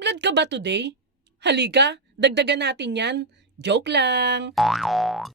blood ka ba today? Halika, dagdagan natin yan. Joke lang.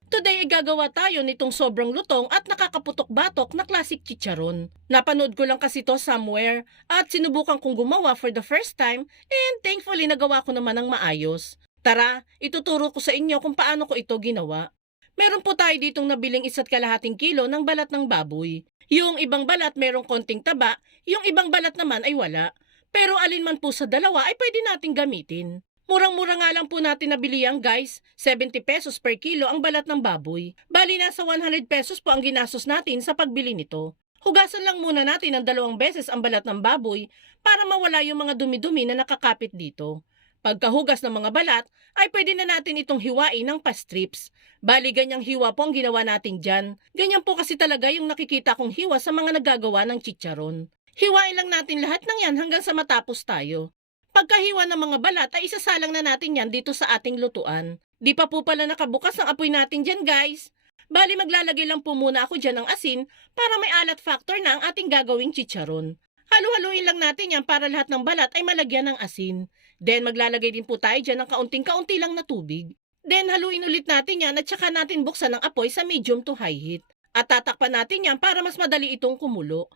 Today ay gagawa tayo nitong sobrang lutong at nakakaputok-batok na classic chicharon. Napanood ko lang kasi to somewhere at sinubukan kong gumawa for the first time and thankfully nagawa ko naman ng maayos. Tara, ituturo ko sa inyo kung paano ko ito ginawa. Meron po tayo ditong nabiling isa't kalahating kilo ng balat ng baboy. Yung ibang balat merong konting taba, yung ibang balat naman ay wala. Pero alin man po sa dalawa ay pwede nating gamitin. Murang-mura nga lang po natin nabili yan guys. 70 pesos per kilo ang balat ng baboy. Bali nasa 100 pesos po ang ginastos natin sa pagbili nito. Hugasan lang muna natin ng dalawang beses ang balat ng baboy para mawala yung mga dumi-dumi na nakakapit dito. Pagkahugas ng mga balat, ay pwede na natin itong hiwain ng pastrips. Bali ganyang hiwa po ang ginawa natin dyan. Ganyan po kasi talaga yung nakikita kong hiwa sa mga nagagawa ng chicharon. Hiwain lang natin lahat ng yan hanggang sa matapos tayo. Pagkahiwa ng mga balat ay isasalang na natin yan dito sa ating lutuan. Di pa po pala nakabukas ang apoy natin dyan guys. Bali maglalagay lang po muna ako dyan ng asin para may alat factor na ang ating gagawing chicharon. Halu-haluin lang natin yan para lahat ng balat ay malagyan ng asin. Then maglalagay din po tayo dyan ng kaunting-kaunti lang na tubig. Then haluin ulit natin yan at saka natin buksan ng apoy sa medium to high heat. At tatakpan natin yan para mas madali itong kumulo.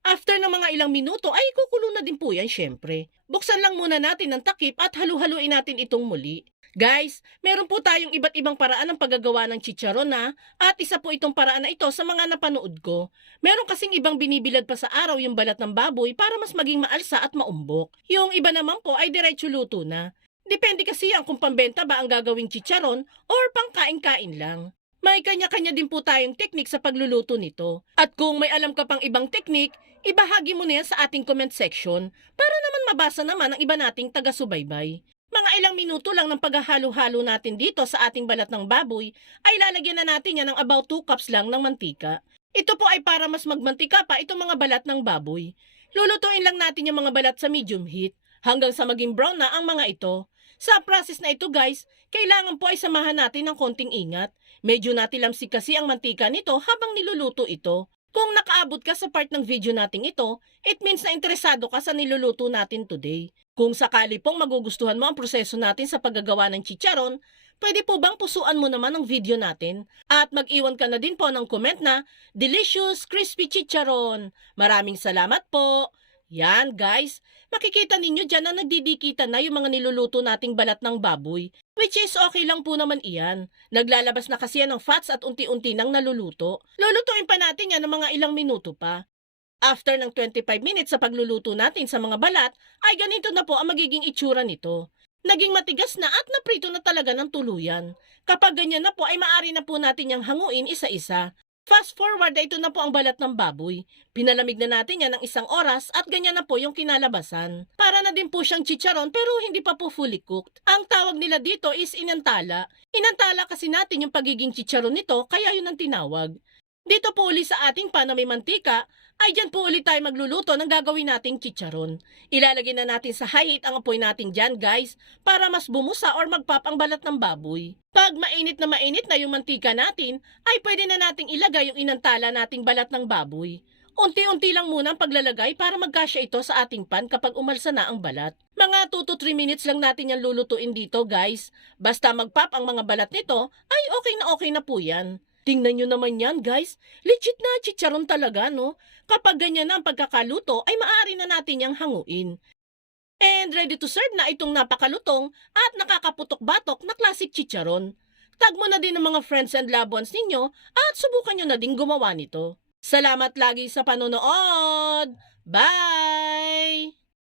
After ng mga ilang minuto ay kukulo na din po yan syempre. Buksan lang muna natin ang takip at halu-haluin natin itong muli. Guys, meron po tayong iba't ibang paraan ng paggagawa ng chicharon na at isa po itong paraan na ito sa mga napanood ko. Meron kasing ibang binibilad pa sa araw yung balat ng baboy para mas maging maalsa at maumbok. Yung iba naman po ay diretso luto na. Depende kasi yan kung pambenta ba ang gagawing chicharon or pangkain-kain lang. May kanya-kanya din po tayong teknik sa pagluluto nito. At kung may alam ka pang ibang teknik, ibahagi mo na yan sa ating comment section para naman mabasa naman ng iba nating taga-subaybay. Mga ilang minuto lang ng paghahalo-halo natin dito sa ating balat ng baboy ay lalagyan na natin yan ng about 2 cups lang ng mantika. Ito po ay para mas magmantika pa itong mga balat ng baboy. Lulutuin lang natin yung mga balat sa medium heat hanggang sa maging brown na ang mga ito. Sa process na ito guys, kailangan po ay samahan natin ng konting ingat. Medyo natilamsik kasi ang mantika nito habang niluluto ito. Kung nakaabot ka sa part ng video nating ito, it means na interesado ka sa niluluto natin today. Kung sakali pong magugustuhan mo ang proseso natin sa paggagawa ng chicharon, pwede po bang pusuan mo naman ang video natin? At mag-iwan ka na din po ng comment na, Delicious Crispy Chicharon! Maraming salamat po! Yan guys, makikita ninyo dyan na nagdidikitan na yung mga niluluto nating balat ng baboy. Which is okay lang po naman iyan. Naglalabas na kasi yan ng fats at unti-unti nang naluluto. Lulutuin pa natin yan ng mga ilang minuto pa. After ng 25 minutes sa pagluluto natin sa mga balat, ay ganito na po ang magiging itsura nito. Naging matigas na at naprito na talaga ng tuluyan. Kapag ganyan na po ay maari na po natin yung hanguin isa-isa. Fast forward ito na po ang balat ng baboy. Pinalamig na natin yan ng isang oras at ganyan na po yung kinalabasan. Para na din po siyang chicharon pero hindi pa po fully cooked. Ang tawag nila dito is inantala. Inantala kasi natin yung pagiging chicharon nito kaya yun ang tinawag. Dito po uli sa ating pan na may mantika, ay dyan po ulit tayo magluluto ng gagawin nating chicharon. Ilalagay na natin sa high heat ang apoy natin dyan guys, para mas bumusa or magpap ang balat ng baboy. Pag mainit na mainit na yung mantika natin, ay pwede na nating ilagay yung inantala nating balat ng baboy. Unti-unti lang muna ang paglalagay para magkasya ito sa ating pan kapag umalsa na ang balat. Mga 2 to 3 minutes lang natin yan lulutuin dito guys. Basta magpap ang mga balat nito, ay okay na okay na po yan. Tingnan nyo naman yan, guys. Legit na chicharon talaga, no? Kapag ganyan na ang pagkakaluto, ay maaari na natin yang hanguin. And ready to serve na itong napakalutong at nakakaputok-batok na classic chicharon. Tag mo na din ng mga friends and loved ones ninyo at subukan nyo na din gumawa nito. Salamat lagi sa panonood! Bye!